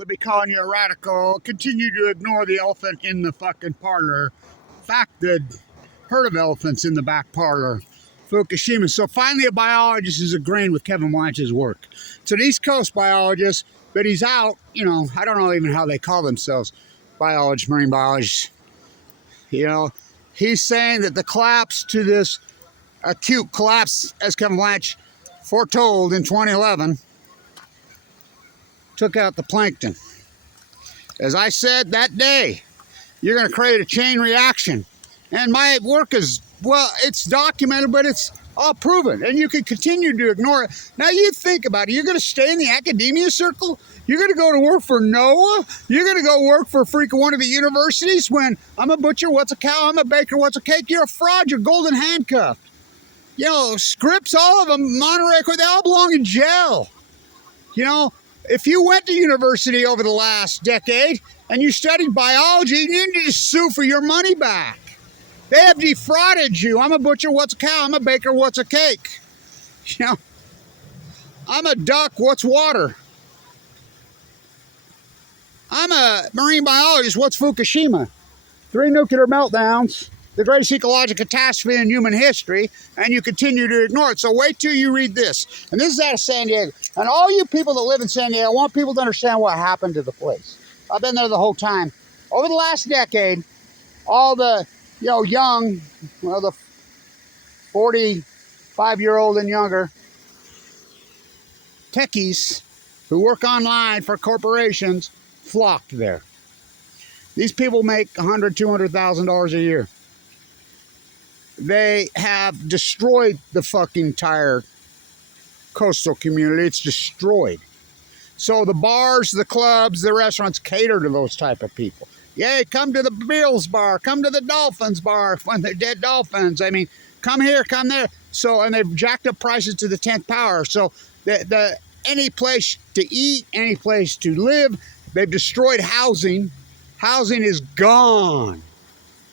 Let me call you a radical. Continue to ignore the elephant in the fucking parlor. Fact, the herd of elephants in the back parlor. Fukushima. So finally a biologist is agreeing with Kevin Blanch's work. It's an East Coast biologist, but he's out, I don't know even how they call themselves. Biologists, marine biologists. He's saying that the collapse to this acute collapse, as Kevin Blanch foretold in 2011, took out the plankton. As I said that day, you're going to create a chain reaction. And my work is, well, it's documented, but it's all proven. And you can continue to ignore it. Now you think about it. You're going to stay in the academia circle? You're going to go to work for NOAA? You're going to go work for freaking one of the universities when I'm a butcher, what's a cow? I'm a baker, what's a cake? You're a fraud. You're golden handcuffed. Scripps, all of them, Monterey, they all belong in jail. If you went to university over the last decade and you studied biology, you need to sue for your money back. They have defrauded you. I'm a butcher, what's a cow? I'm a baker, what's a cake? I'm a duck, what's water? I'm a marine biologist, what's Fukushima? 3 nuclear meltdowns, the greatest ecological catastrophe in human history, and you continue to ignore it. So wait till you read this. And this is out of San Diego. And all you people that live in San Diego, I want people to understand what happened to the place. I've been there the whole time. Over the last decade, all the young, the 45-year-old and younger techies who work online for corporations flocked there. These people make $100,000, $200,000 a year. They have destroyed the fucking entire coastal community. It's destroyed. So the bars, the clubs, the restaurants cater to those type of people. Yay, come to the Bills bar, come to the Dolphins bar when they're dead dolphins. I mean, come here, come there. So, and they've jacked up prices to the 10th power. So any place to eat, any place to live, they've destroyed housing. Housing is gone.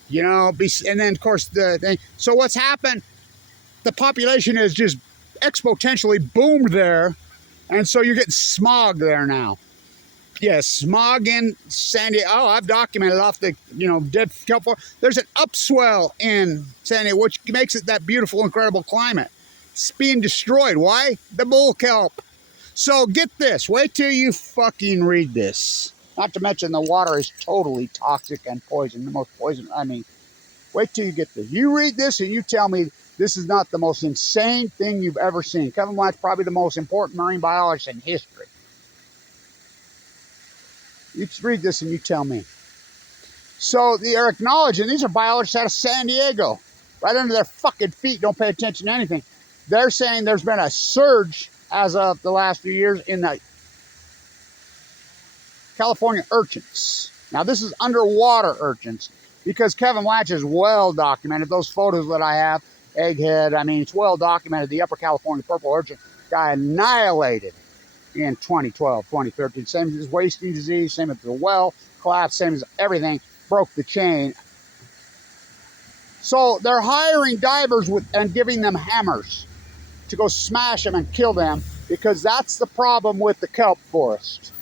And then of course the thing. So what's happened? The population has just exponentially boomed there, and so you're getting smog there now. Yes, smog in San Diego. Oh, I've documented off the dead kelp forest. There's an upswell in San Diego, which makes it that beautiful, incredible climate. It's being destroyed. Why? The bull kelp. So get this. Wait till you fucking read this. Not to mention the water is totally toxic and poison. The most poison. I mean, wait till you get this. You read this and you tell me this is not the most insane thing you've ever seen. Kevin Blanch, probably the most important marine biologist in history. You just read this and you tell me. So they're acknowledging these are biologists out of San Diego. Right under their fucking feet. Don't pay attention to anything. They're saying there's been a surge as of the last few years in the California urchins. Now this is underwater urchins because Kevin Blanch is well documented. Those photos that I have, egghead, I mean, it's well documented. The Upper California purple urchin got annihilated in 2012, 2013. Same as wasting disease, same as the well collapse, same as everything, broke the chain. So they're hiring divers and giving them hammers to go smash them and kill them because that's the problem with the kelp forest.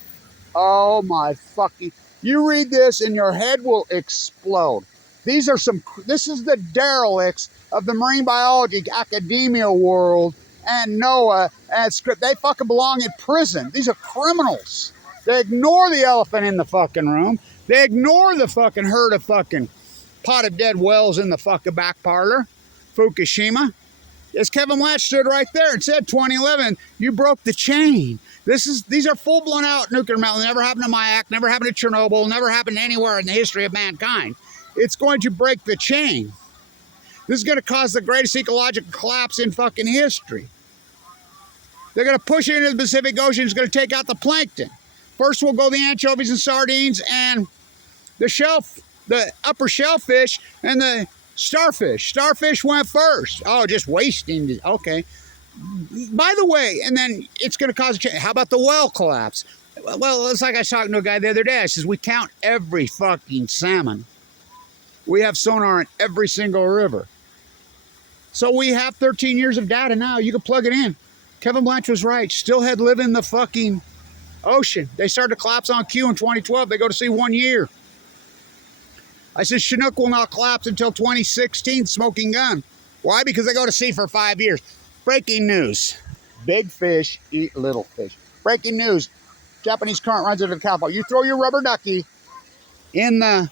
Oh my fucking, you read this and your head will explode. This is the derelicts of the marine biology academia world and NOAA and script. They fucking belong in prison. These are criminals. They ignore the elephant in the fucking room. They ignore the fucking herd of fucking potted dead whales in the fucking back parlor. Fukushima. As Kevin Blanch stood right there and said, 2011, you broke the chain. These are full-blown out nuclear meltdowns. Never happened to Mayak, never happened to Chernobyl, never happened anywhere in the history of mankind. It's going to break the chain. This is going to cause the greatest ecological collapse in fucking history. They're going to push it into the Pacific Ocean. It's going to take out the plankton. First will go the anchovies and sardines and the upper shellfish and the starfish. Starfish went first. Oh, just wasting. Okay. By the way, and then it's going to cause a change. How about the well collapse? Well, it's like I was talking to a guy the other day. I says, we count every fucking salmon. We have sonar in every single river. So we have 13 years of data now. You can plug it in. Kevin Blanch was right. Steelhead live in the fucking ocean. They started to collapse on Q in 2012. They go to sea 1 year. I said Chinook will not collapse until 2016, smoking gun. Why? Because they go to sea for 5 years. Breaking news. Big fish eat little fish. Breaking news. Japanese current runs into the California. You throw your rubber ducky in the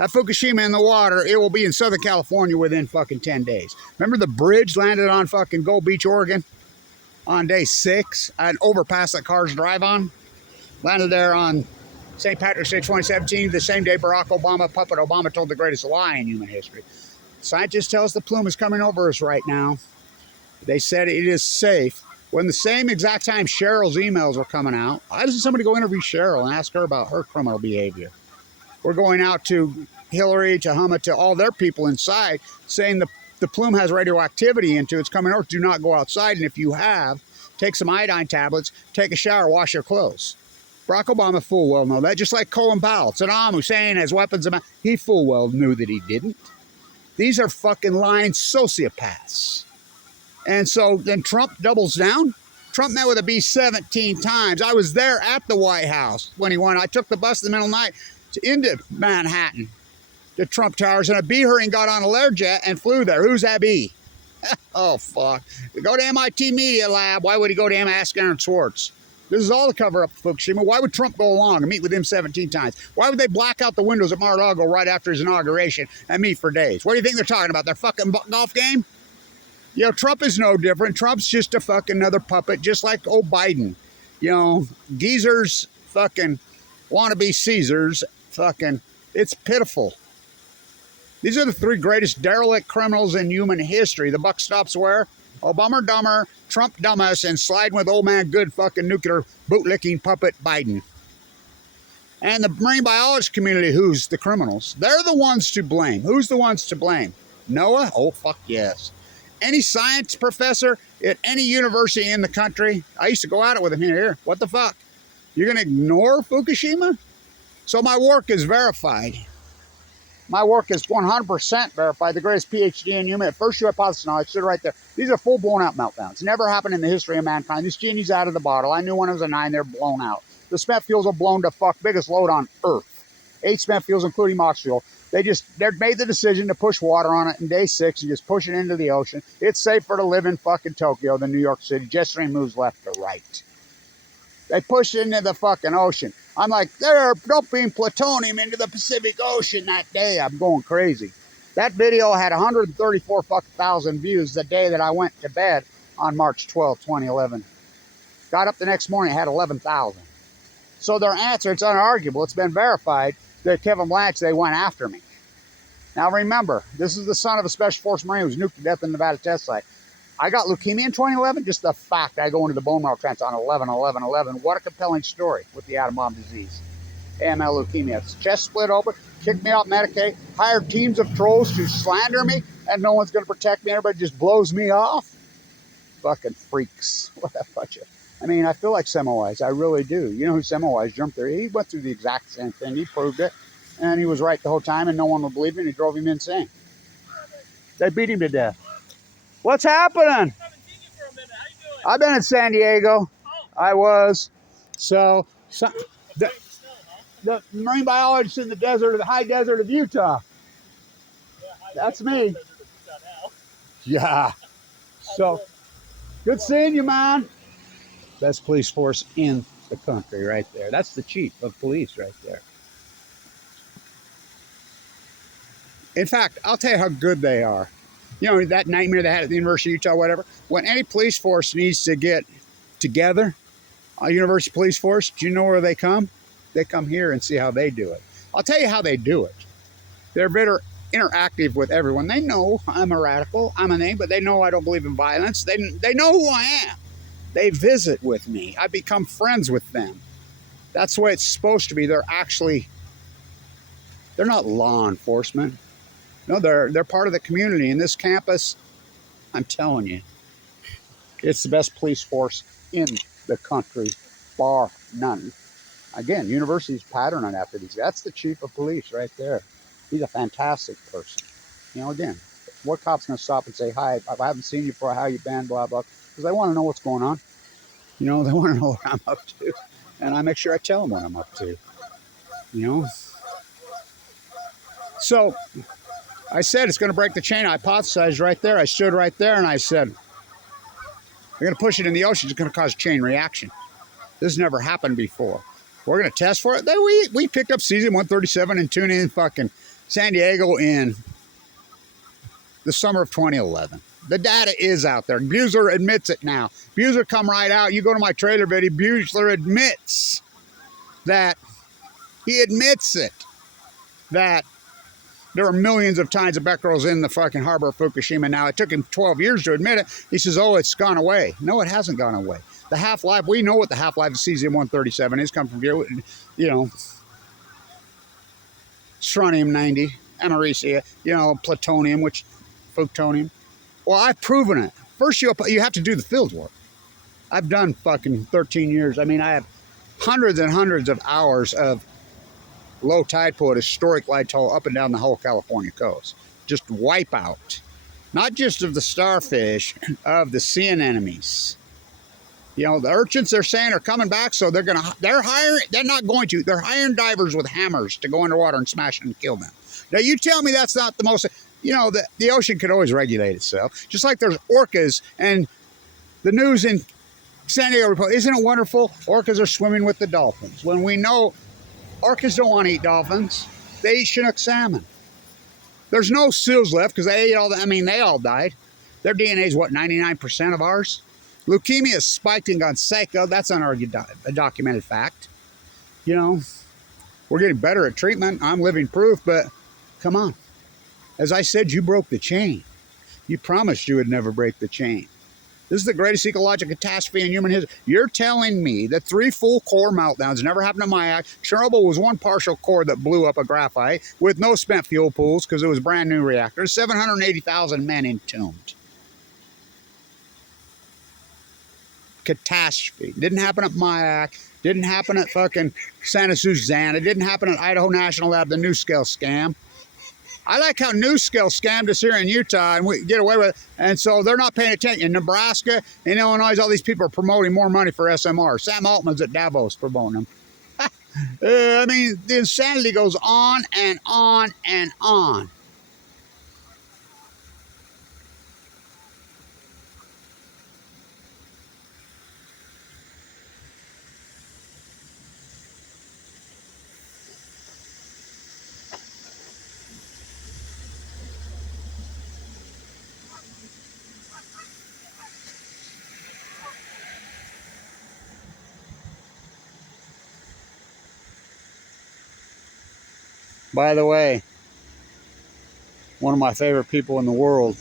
at Fukushima in the water, it will be in Southern California within fucking 10 days. Remember the bridge landed on fucking Gold Beach, Oregon on day 6? An overpass that cars drive on. Landed there on St. Patrick's Day 2017, the same day Barack Obama, Puppet Obama, told the greatest lie in human history. Scientists tell us the plume is coming over us right now. They said it is safe. When the same exact time Cheryl's emails were coming out, why doesn't somebody go interview Cheryl and ask her about her criminal behavior? We're going out to Hillary, to Huma, to all their people inside, saying the plume has radioactivity into it. It's coming over. Do not go outside. And if you have, take some iodine tablets, take a shower, wash your clothes. Barack Obama full well know that. Just like Colin Powell. Saddam Hussein has weapons. He full well knew that he didn't. These are fucking lying sociopaths. And so then Trump doubles down. Trump met with a bee 17 times. I was there at the White House when he went. I took the bus in the middle of the night into Manhattan, the Trump Towers, and a bee hurry and got on a Learjet and flew there. Who's that bee? Oh, fuck. Go to MIT Media Lab. Why would he go to Ask Aaron Swartz? This is all the cover-up for Fukushima. Why would Trump go along and meet with him 17 times? Why would they black out the windows at Mar-a-Lago right after his inauguration and meet for days? What do you think they're talking about? Their fucking golf game? You know, Trump is no different. Trump's just a fucking another puppet, just like old Biden. You know, geezers fucking wannabe Caesars. Fucking, it's pitiful. These are the 3 greatest derelict criminals in human history. The buck stops where? Obama dumber, Trump dumbass, and sliding with old man good fucking nuclear bootlicking puppet Biden. And the marine biologist community, who's the criminals? They're the ones to blame. Who's the ones to blame? NOAA? Oh, fuck yes. Any science professor at any university in the country, I used to go at it with him here. What the fuck? You're going to ignore Fukushima? So my work is verified. My work is 100% verified. The greatest PhD in human. First, you hypothesis knowledge. Stood right there. These are full blown out meltdowns. Never happened in the history of mankind. This genie's out of the bottle. I knew when I was a 9, they're blown out. The spent fuels are blown to fuck. Biggest load on Earth. 8 spent fuels, including MOX fuel. They made the decision to push water on it in day 6 and just push it into the ocean. It's safer to live in fucking Tokyo than New York City. Jet stream moves left to right. They pushed it into the fucking ocean. I'm like, they're dumping plutonium into the Pacific Ocean that day. I'm going crazy. That video had 134,000 views the day that I went to bed on March 12, 2011. Got up the next morning, it had 11,000. So their answer, it's unarguable. It's been verified that Kevin Blanch, they went after me. Now remember, this is the son of a Special Forces Marine who was nuked to death in the Nevada test site. I got leukemia in 2011. Just the fact I go into the bone marrow transplant on 11/11/11. What a compelling story with the atom bomb disease. AML leukemia. It's chest split open, kicked me off Medicaid, hired teams of trolls to slander me, and no one's going to protect me. Everybody just blows me off. Fucking freaks. What a bunch of... I mean, I feel like Semmelweis. I really do. You know who Semmelweis jumped there? He went through the exact same thing. He proved it. And he was right the whole time, and no one would believe him. He drove him insane. They beat him to death. What's happening? I haven't seen you for a minute. How you doing? I've been in San Diego. Oh. I was. So the marine biologist in the desert, the high desert of Utah. Yeah, that's me. Yeah. So good seeing you, man. Best police force in the country right there. That's the chief of police right there. In fact, I'll tell you how good they are. You know, that nightmare they had at the University of Utah, whatever. When any police force needs to get together, a university police force, do you know where they come? They come here and see how they do it. I'll tell you how they do it. They're better interactive with everyone. They know I'm a radical, I'm a name, but they know I don't believe in violence. They know who I am. They visit with me. I become friends with them. That's the way it's supposed to be. They're not law enforcement. No, they're part of the community. In this campus, I'm telling you, it's the best police force in the country, bar none. Again, universities pattern after these. That's the chief of police right there. He's a fantastic person. You know, again, what cop's going to stop and say, hi, I haven't seen you for how you been, blah, blah, because I want to know what's going on. You know, they want to know what I'm up to. And I make sure I tell them what I'm up to. You know? So I said it's going to break the chain. I hypothesized right there. I stood right there and I said, we're going to push it in the ocean. It's going to cause a chain reaction. This has never happened before. We're going to test for it. Then we picked up Cesium 137 and tuned in fucking San Diego in the summer of 2011. The data is out there. Buesler admits it now. Buesler come right out. You go to my trailer video, Buesler admits that, he admits it, that there are millions of tons of becquerels in the fucking harbor of Fukushima now. It took him 12 years to admit it. He says, oh, it's gone away. No, it hasn't gone away. The half-life, we know what the half-life of Cesium-137 is, come from, you know, strontium-90, americia, you know, plutonium, which, plutonium. Well, I've proven it. First, you have to do the field work. I've done fucking 13 years. I mean, I have hundreds and hundreds of hours of low tide pool at historic light hull up and down the whole California coast. Just wipe out. Not just of the starfish, of the sea anemones. You know, the urchins, they're saying, are coming back, so they're hiring divers with hammers to go underwater and smash and kill them. Now, you tell me that's not the most, you know, the ocean could always regulate itself. Just like there's orcas, and the news in San Diego Republic, isn't it wonderful? Orcas are swimming with the dolphins. When we know orcas don't want to eat dolphins, they eat Chinook salmon. There's no seals left because they ate all I mean, they all died. Their DNA is what, 99% of ours? Leukemia is spiked and gone psycho. That's unargued, a documented fact. You know, we're getting better at treatment. I'm living proof, but come on. As I said, you broke the chain. You promised you would never break the chain. This is the greatest ecological catastrophe in human history. You're telling me that 3 full core meltdowns never happened in my act. Chernobyl was 1 partial core that blew up a graphite with no spent fuel pools because it was brand new reactors. 780,000 men entombed. Catastrophe. Didn't happen at Mayak. Didn't happen at fucking Santa Susana. It didn't happen at Idaho National Lab, the NuScale scam. I like how NuScale scammed us here in Utah and we get away with it. And so they're not paying attention. In Nebraska, in Illinois, all these people are promoting more money for SMR. Sam Altman's at Davos promoting them. I mean, the insanity goes on and on and on. By the way, one of my favorite people in the world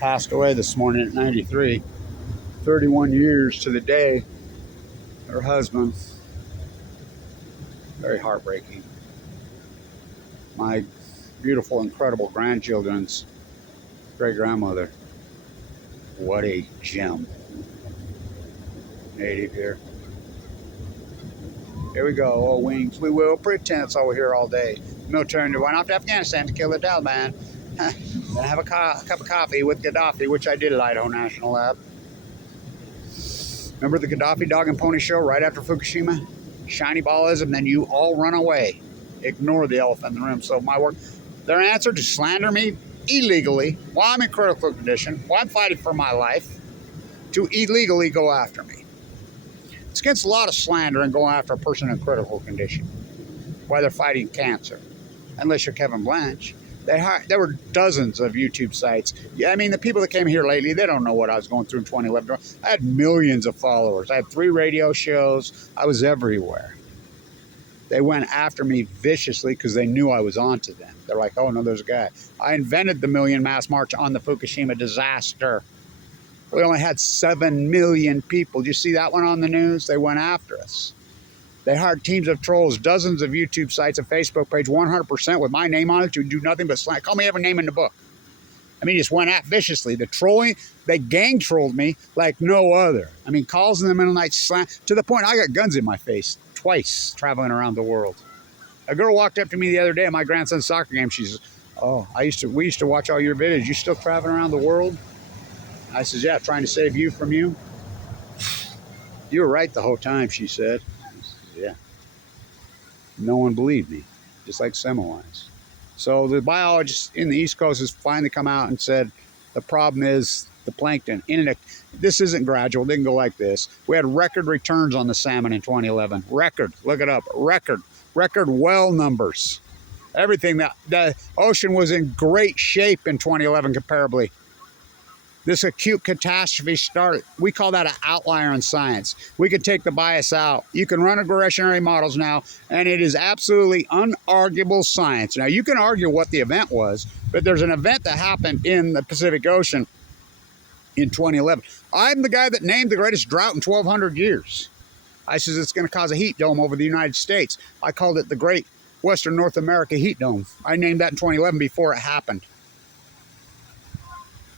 passed away this morning at 93. 31 years to the day. Her husband. Very heartbreaking. My beautiful, incredible grandchildren's great-grandmother. What a gem. Native here. Here we go. Oh, wings. We will pretend it's all we hear all day. Military went off to Afghanistan to kill the Taliban. Then have a cup of coffee with Gaddafi, which I did at Idaho National Lab. Remember the Gaddafi dog and pony show right after Fukushima? Shiny ballism, then you all run away. Ignore the elephant in the room. So my work, their answer to slander me illegally while I'm in critical condition, while I'm fighting for my life, to illegally go after me. It's against a lot of slander and going after a person in critical condition while they're fighting cancer. Unless you're Kevin Blanch. There were dozens of YouTube sites. Yeah, I mean, the people that came here lately, they don't know what I was going through in 2011. I had millions of followers. I had 3 radio shows. I was everywhere. They went after me viciously because they knew I was onto them. They're like, oh, no, there's a guy. I invented the Million Mass March on the Fukushima disaster. We only had 7 million people. Did you see that one on the news? They went after us. They hired teams of trolls, dozens of YouTube sites, a Facebook page, 100% with my name on it to do nothing but slant. Call me every name in the book. I mean, just went at viciously. The trolling, they gang trolled me like no other. I mean, calls in the middle of the night, slant, to the point I got guns in my face twice traveling around the world. A girl walked up to me the other day at my grandson's soccer game. She says, oh, we used to watch all your videos. You still traveling around the world? I says, yeah, trying to save you from you. You were right the whole time, she said. Yeah. No one believed me, just like Semmelweis. So the biologists in the East Coast has finally come out and said the problem is the plankton. This isn't gradual. It didn't go like this. We had record returns on the salmon in 2011. Record. Look it up. Record. Record well numbers. Everything. The ocean was in great shape in 2011 comparably. This acute catastrophe started. We call that an outlier in science. We can take the bias out. You can run regressionary models now, and it is absolutely unarguable science. Now, you can argue what the event was, but there's an event that happened in the Pacific Ocean in 2011. I'm the guy that named the greatest drought in 1,200 years. I says it's going to cause a heat dome over the United States. I called it the Great Western North America Heat Dome. I named that in 2011 before it happened.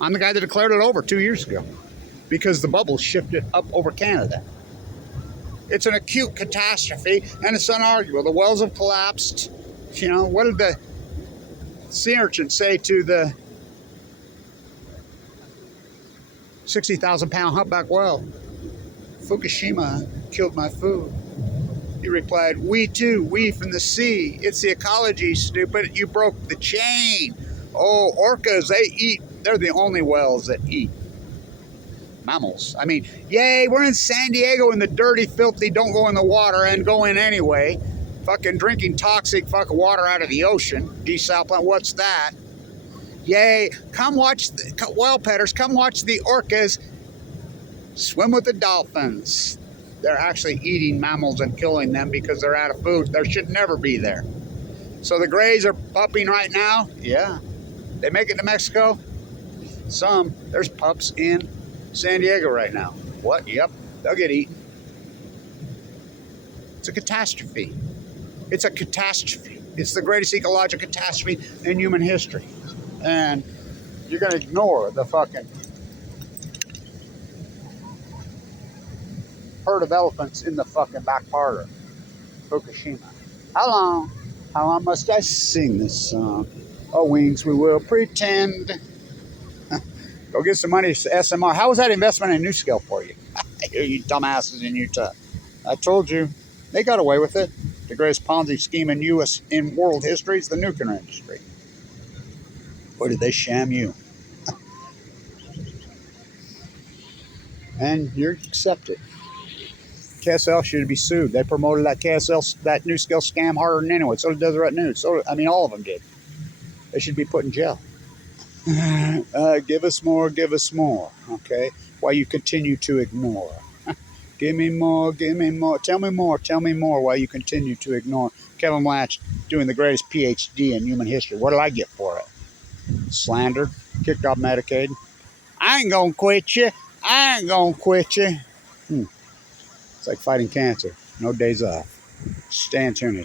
I'm the guy that declared it over 2 years ago because the bubble shifted up over Canada. It's an acute catastrophe, and it's unarguable. The wells have collapsed. You know, what did the sea urchin say to the 60,000-pound humpback whale? Fukushima killed my food. He replied, we too, we from the sea. It's the ecology, stupid. You broke the chain. Oh, orcas, they eat. They're the only whales that eat mammals. I mean, yay, we're in San Diego in the dirty, filthy, don't go in the water and go in anyway. Fucking drinking toxic fucking water out of the ocean. Desal plant, what's that? Yay, come watch, whale petters, come watch the orcas swim with the dolphins. They're actually eating mammals and killing them because they're out of food. There should never be there. So the grays are pupping right now? Yeah. They make it to Mexico? Some. There's pups in San Diego right now. What? Yep. They'll get eaten. It's a catastrophe. It's a catastrophe. It's the greatest ecological catastrophe in human history. And you're going to ignore the fucking herd of elephants in the fucking back parlor. Fukushima. How long must I sing this song? Oh, wings, we will pretend. Go get some money to SMR. How was that investment in NuScale for you? You dumbasses in Utah. I told you, they got away with it. The greatest Ponzi scheme in world history is the nuclear industry. Or did they sham you? And you're accepted. KSL should be sued. They promoted that that NuScale scam harder than anyone. So did Deseret News. So, I mean, all of them did. They should be put in jail. Give us more, okay? While you continue to ignore. Give me more, tell me more while you continue to ignore. Kevin Blanch doing the greatest PhD in human history. What did I get for it? Slander, kicked off Medicaid. I ain't gonna quit you. It's like fighting cancer. No days off. Stay in tune.